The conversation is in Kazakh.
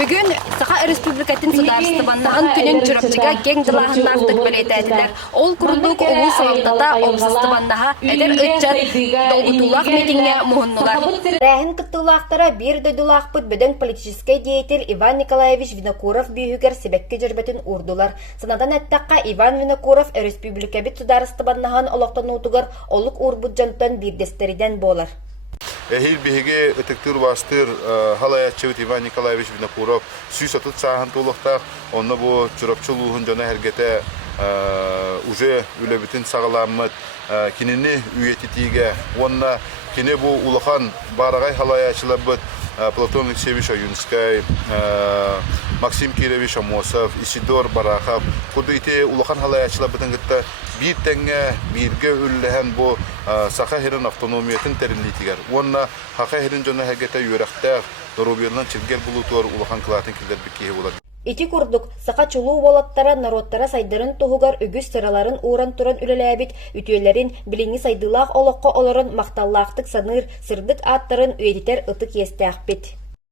Бүгін Саха Республикатын сударыстыбаннағын түнен чүрөпчіға ген дылағыннақты бөлетәділер. Ол күрілік олу салалтата олсыстыбаннаға әдер өтчат долгутулақ метинге мұхыннылар. Рәхін кыттылақтара бір дөйдулақпыт бөдің политический деятель Иван Николаевич Винокуров бүйігер себекке жүрбетін урдулар. Санадан әттаққа Иван Винокуров республикабит сударыстыбаннағын олықтан утығыр олық урбут жантан бірдестериден болар. Эхил биһиге этектүр бастыр халаяччыбыт Иван Николаевич Винокуров сүйс отут саахан тулуктак онно бу чурапчулуухун жана хергете уже үлебитин сагаламмыт кинини үйетитиге онна кине бу улахан барагай халаячылабыт Платон Алексеевич Аюнскай, Максим Кирович Амосов, Исидор Барахов, кудуйте улахан халаячылабытын гытта бир теңге бирге үлләһән бу Саха херин автономиятын терилитигер. Онна Хака херин жона хагета юрактак Доробиянан чиргел булутуар улахан кылатын килдер бикке булат. Ити курдук сака чулуу болаттара народтара сайдарын тугугар үгүс сыраларын уран туран үлеләбит үтүелерин билиңи сайдылаак олокко олорон макталлаактык саныр сырдык аттарын үйедитер ытык естәкпит.